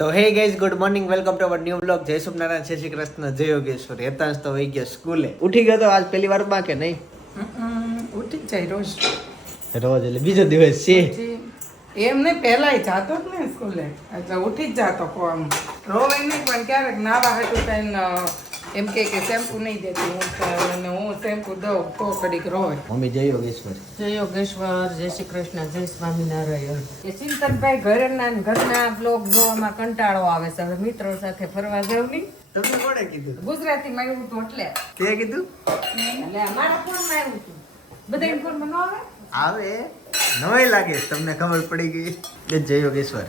તો hey guys good morning welcome to our new blog જય સુખનારાયણ જય શ્રી કૃષ્ણ જય યોગેશ્વર. હેતાંશ તો વહી ગયો સ્કૂલે. ઉઠી ગયો તો આજ પહેલી વારમાં કે નહીં? ઉઠી જ જાય રોજ. રોજ એટલે બીજો દિવસ છે. એમ નહીં પહેલા જાતો જ ને સ્કૂલે. એટલે ઉઠી જ જાતો કોમ. રોવે નહીં પણ ક્યારેક નાવા હતું થઈને એમ કે કે શેમ્પુ નહીં દેતી હું તો અને હું શેમ્પુ દઉં તો કડીક રોય મમ્મી જય યોગેશ્વર. જય યોગેશ્વર જય શ્રી કૃષ્ણ જય સ્વામિનારાયણ. એ ચિંતનભાઈ ઘરના ને ઘરના બ્લોગ જોવામાં કંટાળો આવે છે. હવે મિત્રો સાથે ફરવા જાવ નહીં તમને કોણે કીધું? ગુજરાતીમાં આવ્યું હતું એટલે. તે કીધું? એટલે મારા ફોનમાં આવ્યું હતું. બધા ફોનમાં ન આવે? આવે. નવાઈ લાગે તમને ખબર પડી ગઈ. એ જય યોગેશ્વર.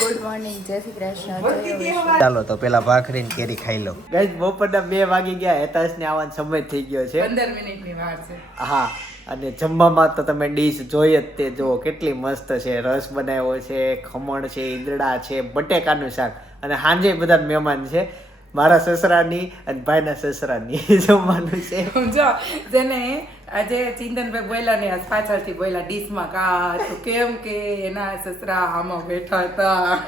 ગુડ મોર્નિંગ જય શ્રી કૃષ્ણ બોલતી હતી હવે. ચાલો તો પેલા ભાખરી ને કેરી ખાઈ લો. ગાઈઝ બપોરના બે વાગી ગયા હેતાંશ ને આવવાનો સમય થઈ ગયો છે. પંદર મિનિટની વાર છે. હા અને જમવામાં તો તમે ડીશ જોઈ જ તે જુઓ કેટલી મસ્ત છે. રસ બનાવ્યો છે ખમણ છે ઈંદડા છે બટેકાનું શાક. અને સાંજે બધા મહેમાન છે. મારા સસરાની અને ભાઈના સસરાની જમવાનું છે. જો જેને આજે ચિંતનભાઈ બોલ્યા ને પાછળથી બોલ્યા ડીશમાં કા તો કેમ કે એના સસરા આમાં બેઠા હતા.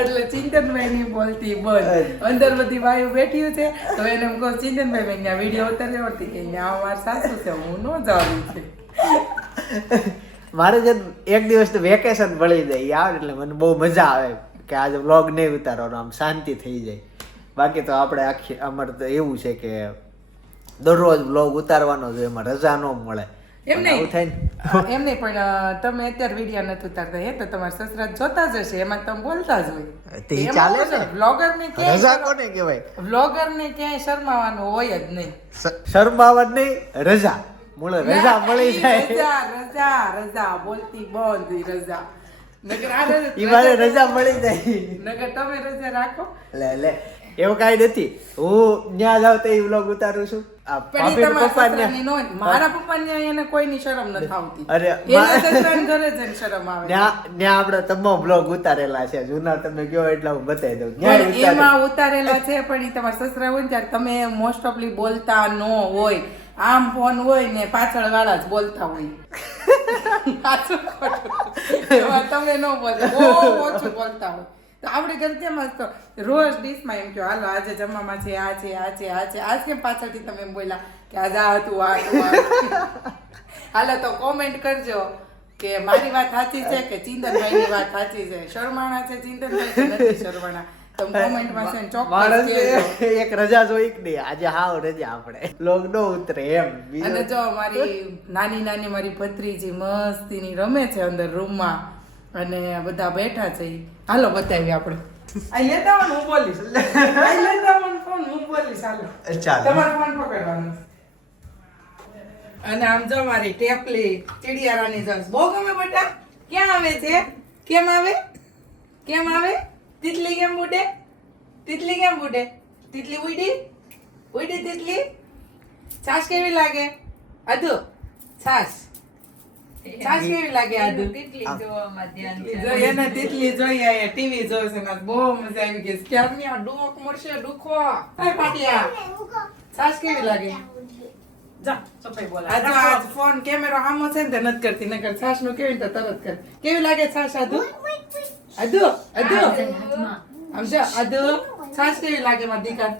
એટલે ચિંતનભાઈ ની બોલતી બંધ. અંદર બધી વાયુ બેઠી છે. તો એને એમ કહું ચિંતનભાઈ મેં ત્યાં વીડિયો ઉતાર્યો હતી કે ત્યાં વાર સાસુ છે હું ન જાઉં છું. મારે જે એક દિવસ વેકેશન મળી જાય આવે એટલે મને બહુ મજા આવે કે આજે વ્લોગ નહીં ઉતારવાનો આમ શાંતિ થઈ જાય. બાકી તો આપણે આખી અમારે તો એવું છે કે દરરોજ બ્લોગ ઉતારવાનો છે એમાં રજા ન મળે. એમ નહીં? એમ નહીં પણ તમે અત્યારે વીડિયો નથી ઉતારતા એ તો તમારા સસરા જોતા જ હશે એમાં તમે બોલતા જ હોય. તે ચાલે ને. બ્લોગર ને રજા કોને કહેવાય? બ્લોગર ને ક્યાંય શરમાવાનું હોય જ નહીં. શરમાવા શરમાવત નહીં રજા. મૂળ રજા મળી જાય. રજા રજા રજા બોલતી બંધ રજા. નગર આ રજા મળી જાય. નગર તમે રજા રાખો. લે લે. એવું કાંઈ નથી. હું ત્યાં જાઉં તો એ વ્લોગ ઉતારું છું. પપ્પા નો. મારા કોઈની શરમ નથી આવતી. અરે, શરમ આવે. આપણે તમામ બ્લોગ ઉતારેલા છે. જૂના તમે કયો એટલે હું બતાવી દઉં. એમાં ઉતારેલા છે પણ એ તમારા સસરા હોય ને ત્યારે તમે મોસ્ટ ઓફલી બોલતા ન હોય. આમ ફોન હોય ને પાછળ વાળા જ. બોલતા હોય તમે ન બોલો. બહુ ઓછું બોલતા હોય. તો આપણે કેમ જ તો રોજ ડીશમાં એમ કહો હાલો આજે જમવામાં છે આ છે આ છે આ છે. આજ કેમ પાછળથી તમે એમ બોલ્યા કે આજે આ હતું આ હતું હાલો તો કોમેન્ટ કરજો કે મારી વાત સાચી છે કે ચિંતનભાઈની વાત સાચી છે? શરમાણા છે ચિંતનભાઈ કે નથી શરમાણા. એક રજા જોઈ કે નહીં આજે હાવ રજા આપણે. નો ઉતરે એમ અને જો મારી નાની નાની મારી ભત્રીજી મસ્તીની રમે છે અંદર રૂમમાં અને બધા બેઠા છે હાલો બતાવી આપણે આ લેતા હું બોલીશ. આ લેતા આવો ફોન હું બોલીશ હાલો. ચાલો. તમારો ફોન પકડવાનો. અને આમ જો મારી ટેપલી ચીડિયારાની જસ બહુ ગમે બેટા? ક્યાં આવે છે? કેમ આવે? કેમ આવે? તિતલી કેમ બુડે તિતલી કેમ બુડે તિતલી ઉડી? ઉડી તિતલી? છાશ કેવી લાગે? અધુ છાશ. છાશ કેવી લાગે અધુ કેટલી જોવામાં ધ્યાન જો એને તિતલી જોઈ આયા ટીવી જોઈ છે ને બહુ મજા આવી ગઈ ક્યારની આ ડોક મળશે ડુખો. એ પાટિયા. છાશ કેવી લાગે? જા સફાઈ બોલા આ આજ ફોન કેમેરો આમો છે ને તે નથી કરતી નકર છાશનું કેવી રીતે તો તરત કર. કેવી લાગે છાશ આદુ? આદુ આદુ? આમ જો આદુ. છાશ કેવી લાગે મારા દીકરા?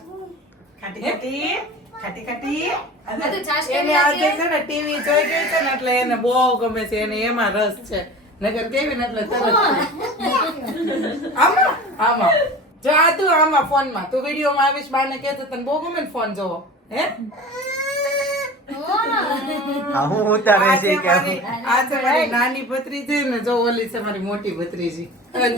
ખાટી ખાટી ખાટી ખાટી. એને આજે છે ને ટીવી જોઈ ગઈ છે ને એટલે એને બહુ ગમે છે એને એમાં રસ છે. નગર કેવી ને એટલે તરત આમાં? આમાં. જો આ તું આમાં ફોનમાં. તું વિડીયોમાં આવીશ બાને કહે તને બહુ ગમે ને ફોન જોવો. હે? હું ઉતારે છે કે આ છે મારી નાની ભત્રીજી ને જો ઓલી છે મારી મોટી ભત્રીજી.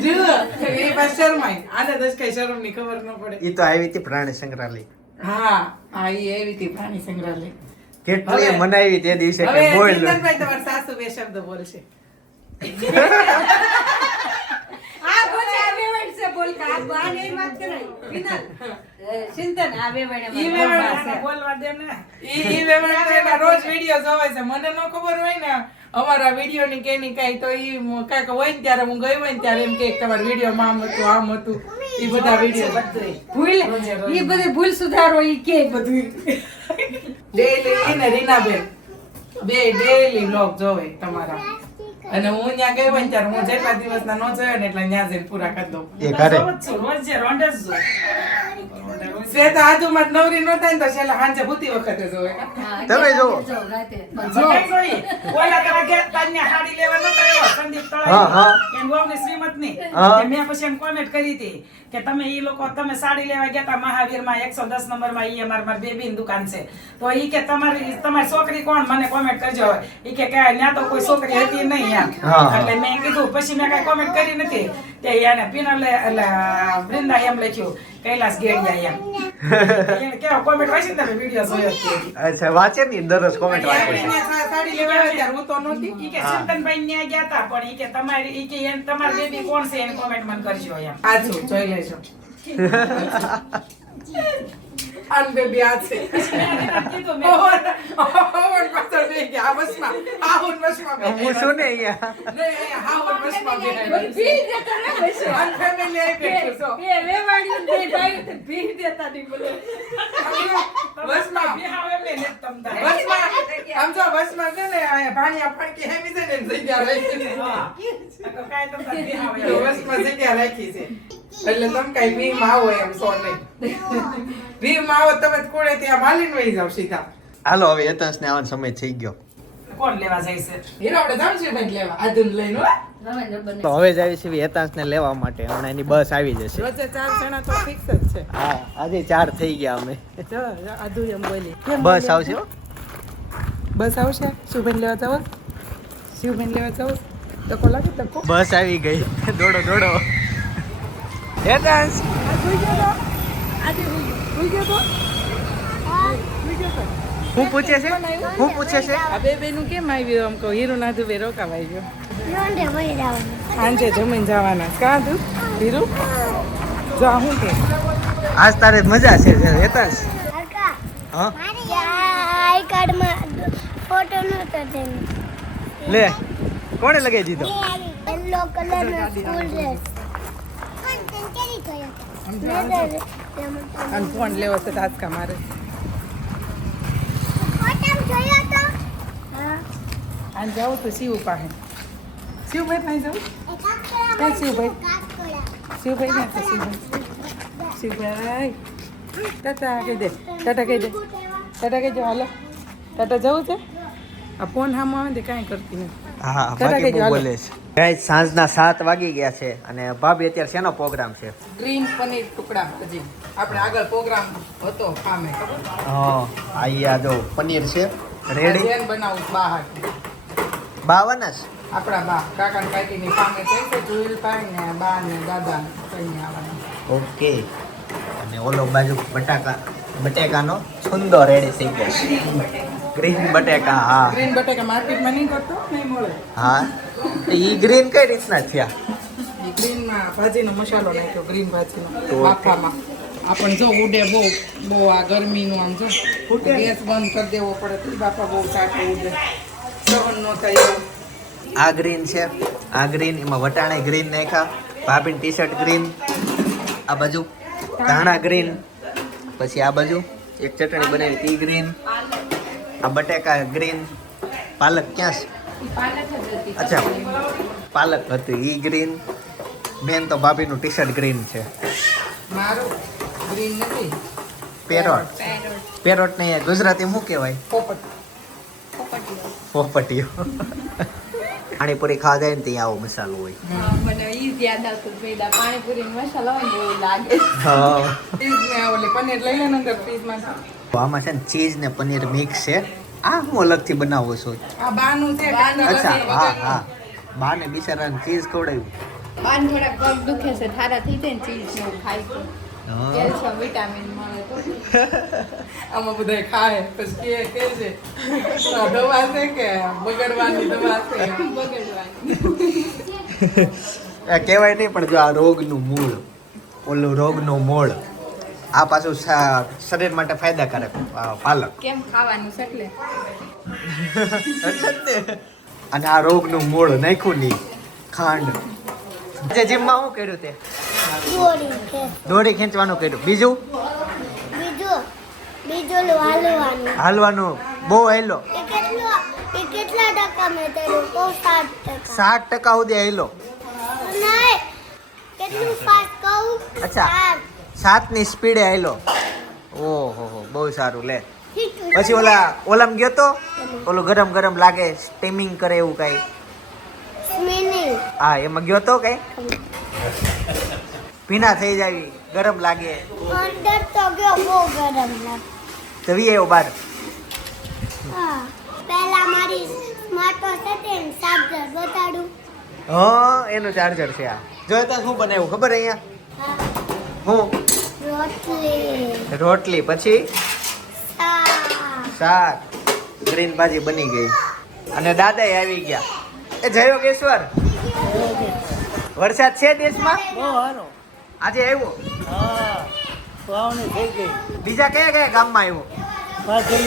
જુઓ એ શરમાય આને દસ કઈ શરમની ખબર ન પડે. એ તો આવી હતી પ્રાણી સંગ્રહાલય. હા હા એ એવી હતી પ્રાણી સંગ્રહાલય. કેટલી મનાવી તે દિવસે કે બોલ. ચિંતનભાઈ તમારા સાસુ બે શબ્દ બોલશે. વેવડ છે બોલ કે આ બાને એમ કરાય. વિનલ. ચિંતન આ વેવડ ઈ વેવાણ બોલવા દે ને. ઈ ઈ વેવાણ રોજ વિડિયો જોવે છે. મને નો ખબર હોય ને અમારા વિડિયો ની કે ની કઈ તો ઈ મ- હોય ને ત્યારે હું ગઈ હોય ને ત્યારે એમ કે તમારા વિડિયો માં આમ હતું આમ હતું. ઈ બધા વિડિયો. ભૂલ. ઈ બધી ભૂલ સુધારો ઈ કે બધું. ડેલી ને રીનાબેન. બે ડેલી બ્લોગ જોવે તમારા. અને હું ત્યાં ગઈ હોય ને ત્યારે હું જેટલા દિવસ ના નો જોયો ને એટલા ત્યાં જઈને પૂરા કરી દઉં. એ ઘરે? રોજ જે રોંડે જ જો. શ્વેતા આજુમાં જ નવરી નો થાય ને તો છેલ્લે સાંજે ભૂતી વખતે જોવે. તમે જો બધાય જોઈ. ઓલા તારા ઘેર તાન્યા હાડી લેવા નહોતા આવ્યા, સંદીપ હા, તળાઈ. હા. એની વહુની શ્રીમતની. મેં પછી એમ comment કરી હતી કે તમે ઈ લોકો તમે સાડી લેવા ગયા તા મહાવીરમાં 110 નંબરમાં ઈ અમાર માર બેબીની દુકાન છે તો એ કે તમારી તમારી છોકરી કોણ મને કોમેન્ટ કરજો એ ઈ કે ત્યાં તો કોઈ છોકરી હતી નહીં એમ. એટલે મેં કીધું પછી મેં કઈ કોમેન્ટ કરી નથી તે એને પિનલ એટલે વૃંદા એમ લખ્યું કૈલાસ એમ. અચ્છા વાંચે ને દરરોજ કોમેન્ટ વાંચે. હું તો નહોતી. ઈ કે ચિંતનભાઈ ન્યા ગયા હતા પણ ઈ કે તમારી ઈ કે તમારી બેબી કોણ છે એને કોમેન્ટ મને કરજો એમ. આજો જોઈ લેજો. આન બેબી આ છે મેં મેં ઓવન પાછળ બેહી ગયા. આ બસમાં આ હું બસમાં બેહી હું શું ને અહીંયા. નહીં, અહીંયા હા હું બસમાં બેહી આન ફેમિલી આઈ બેઠું છો. બસમાં બિહાવ એમ ને તમ તારે. બસમાં આમ જો બસમાં છે ને અહીંયા ભાણિયા ફાંકી હેમી છે ને જગ્યા રાખી હા. તો કાંઈ તમ તારે બિહાવ તો. બસમાં જગ્યા રાખી છે. એટલે તમે કઈ વીમાં આવો એમ સો નહીં. વીમાં આવો તમે તો કોડે ત્યાં માલીને વહી જાવ સીધા. હાલો હવે એતાંશ ને આવવાનો સમય થઈ ગયો. કોણ લેવા જાય છે? હીરો આપણે છે ભાઈ લેવા આધુન લઈને તો હવે જાય છે એતાંશ ને લેવા માટે. હમણાં એની બસ આવી જશે. રોજે ચાર જણા તો ફિક્સ જ છે. હા આજે ચાર થઈ ગયા અમે. આધુ એમ બોલી. બસ આવશે હો. બસ આવશે? શુભન લેવા જાવ શિવબેન લેવા જાવ તકો લાગે તકો બસ આવી ગઈ. દોડો દોડો. એતાંશ હું પૂછે છે? હું પૂછે છે? આ બે બેનું કેમ આવ્યું? આમ કહું હીરો ના ધુબે રોકાવાઈ ગયો સાંજે જમીન જવાના. કાં તું? હીરુ? જો હું કે? આજ તારે મજા છે એતાંશ હા આઈ કાર્ડમાં ફોટો નતો તેનો લે કોણે લગાવી દીધો? યલો કલરનો ફૂલ ડ્રેસ. અને ફોન લેવો છે તાજકા મારે આને જાઉં તો શિવ પાસે શિવભાઈ પાસે જાઉં ક્યાં શિવભાઈ શિવભાઈ ક્યાં છે શિવભાઈ શિવભાઈ ટાટા કહી દે ટાટા કહી દે ટાટા કહી દે હાલો ટાટા જવું છે આ ફોન સામો આવે ને કાંઈ કરતી નથી હા બાકી બહુ બોલે છે. Guys, સાંજના સાત વાગી ગયા છે અને ભાભી અત્યારે શેનો પ્રોગ્રામ છે? ગ્રીન પનીર ટુકડા હજી. આપણે આગળ પ્રોગ્રામ હતો સામે હા આયા જો. પનીર છે. રેડી જેન બનાવું બહાર. બાવન જ? આપણા બા કાકા ને કાકીની સામે કેમ કે જુએલભાઈ ને બા ને દાદા કઈ આવવાના. ઓકે અને ઓલો બાજુ બટાકા બટેકાનો છુંદો રેડી થઈ ગયો છે. ગ્રીન બટેકા હા. ગ્રીન બટેકા માર્કેટમાં નહીં કરતો નહીં મળે. હા? ઈ ગ્રીન કઈ રીતના થયા? ગ્રીનમાં ભાજીનો મસાલો નાખ્યો ગ્રીન ભાજીનો બાફામાં. આપણ જો ઉડે બહુ બહુ આ ગરમીનું આમ જો. ગેસ બંધ કરી દેવો પડે તો બાપા બહુ ચાટો ઉડે. સહન ન થાય આ ગ્રીન છે. આ ગ્રીન એમાં વટાણે ગ્રીન નાખ્યા ભાભીની ટી શર્ટ ગ્રીન આ બાજુ ધાણા ગ્રીન પછી આ બાજુ એક ચટણી બનાવી ટી ગ્રીન આ બટેકા ગ્રીન પાલક ક્યાં છે? અચ્છા પાલક હતું ઈ ગ્રીન મેન તો ભાભીનું ટી શર્ટ ગ્રીન છે. મારું ગ્રીન નથી. પેરોટ પેરોટ ને ગુજરાતી શું કહેવાય? પોપટ પોપટીઓ. પાણીપુરી ખાવા જાય ને ત્યાં આવો મસાલો હોય. મને ઈ જ યાદ આવતું પેલા પાણીપુરી મસાલો હોય ને એવું લાગે. હા. ઓલી પનીર લઈ લે અંદર ફ્રીજમાં આમાં છે ને ચીઝ ને પનીર મિક્સ છે. આ હું અલગથી બનાવું છું. આ બાનું છે બાનું અચ્છા હા હા. બા બાને બિચારાને ચીઝ ખવડાવ્યું. બાન થોડા પગ દુખે છે થારા થઈ જાય ને ચીઝ ને એવું ખાય તો. હા. કેલ્શિયમ વિટામિન મળે તો. આમાં બધા ખાય પછી કે કે છે દવા છે કે બગડવાની દવા છે? બગડવાની. કહેવાય નહીં પણ જો આ રોગનું મૂળ ઓલું રોગનું મૂળ. આ પાછું શરીર માટે ફાયદાકારક પાલક. કેમ ખાવાનું છે એટલે. અને આ રોગનું મૂળ નાખ્યું નહીં ખાંડ. જે જીમમાં શું કર્યું તે? દોરી ખેંચવાનું કર્યું. બીજું? હાલવાનું. હાલવાનું. બહુ કેટલો ટકા મેં તેરું સાત ટકા. સુધી હેલો કેટલું ફાસ્ટ કહું? અચ્છા. સાત. સાતની સ્પીડે આવેલો ઓહો હો બહુ સારું લે. પછી ઓલા ઓલામ ગયો તો? ઓલું ગરમ ગરમ લાગે સ્ટીમિંગ કરે એવું કઈ. હા એમાં ગયો તો કઈ? ભીના થઈ જાય ગરમ લાગે. અંદર તો ગયો બહુ ગરમ લાગે. જવી આવ્યો બાર. હા પહેલા મારી સ્માર્ટ છે હતી ચાર્જર બતાડું. હા એનું ચાર્જર છે આ. જો તો શું બનાવ્યું ખબર અહીંયા? હું? રોટલી. રોટલી પછી? શાક. ગ્રીન ભાજી બની ગઈ. અને દાદા આવી ગયા. એ જયો કેશ્વર? વરસાદ છે દેશમાં? આજે આવ્યો? હા વાવણી થઈ ગઈ. બીજા કયા કયા ગામમાં આવ્યો? ભરી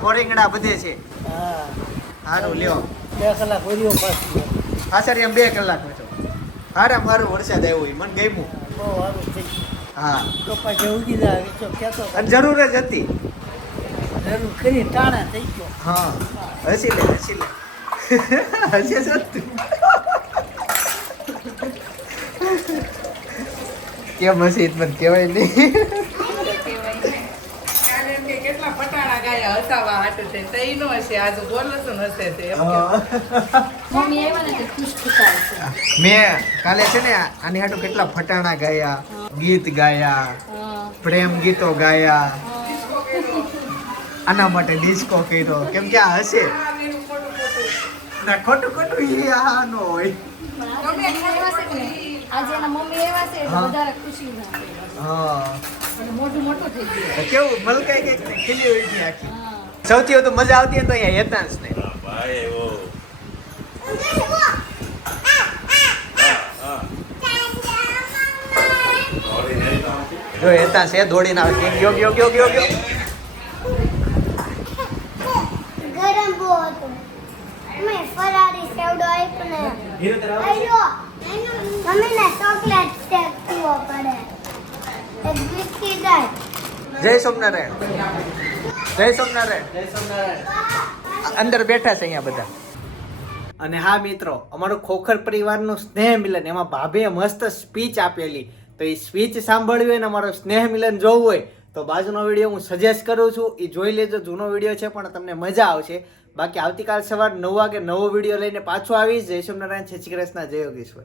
ભોરીંગડા બધે છે. હા. સારું લ્યો. બે કલાક ખાસરિયા બે કલાક હારા મારું વરસાદ આવ્યો એ મને ગમ્યું. બહુ સારું થઈ ગયું. હા. પપ્પા ઉગી જાય તો કહેતો અને જરૂર જ હતી. જરૂર કરી ટાણા થઈ ગયો. હા હસી લે હસી લે. હસી સત્તું કેમ હસી પણ કહેવાય નહીં. કેટલા પટાણા ગાયા હસાવા હાટુ છે તઈ નો હશે આજુ બોલો છો ને હશે તે મેં કાલે છે ને આની હાટુ કેટલા ફટાણા ગાયા ગીત ગાયા પ્રેમ ગીતો ગાયા. આના માટે ડિસ્કો કર્યો. કેમ કે આ હશે. ના ખોટું ખોટું એ આ નો હોય. કેવું મલકાઈ ગઈ ખીલી હોય આખી. સૌથી વધુ મજા આવતી હોય તો અહીંયા હેતાંશ ને. જો હેતાંશ છે દોડીને આવે. છે ગયો ગયો ગયો ગયો ગયો? ગરમ બહુ હતું. મેં ફરારી સેવડો આપ્યો મમ્મીને ચોકલેટ શેક પીવો પડે. બિસ્કીટ જય સોમનારાયણ જય સોમનારાયણ જય સોમનારાયણ અંદર બેઠા છે અહીંયા બધા. અને હા, મિત્રો, અમારું ખોખર પરિવારનું સ્નેહ મિલન, એમાં ભાભીએ મસ્ત સ્પીચ આપેલી. તો એ સ્પીચ સાંભળવી હોય ને અમારું સ્નેહ મિલન જોવું હોય, તો બાજુનો વીડિયો હું સજેસ્ટ કરું છું. એ જોઈ લેજો, જૂનો વીડિયો છે, પણ તમને મજા આવશે. બાકી આવતીકાલ સવાર નવ વાગે નવો વીડિયો લઈને પાછો આવીશ. જય સોમનારાયણ શ્રી કૃષ્ણ, જય યોગેશ્વર.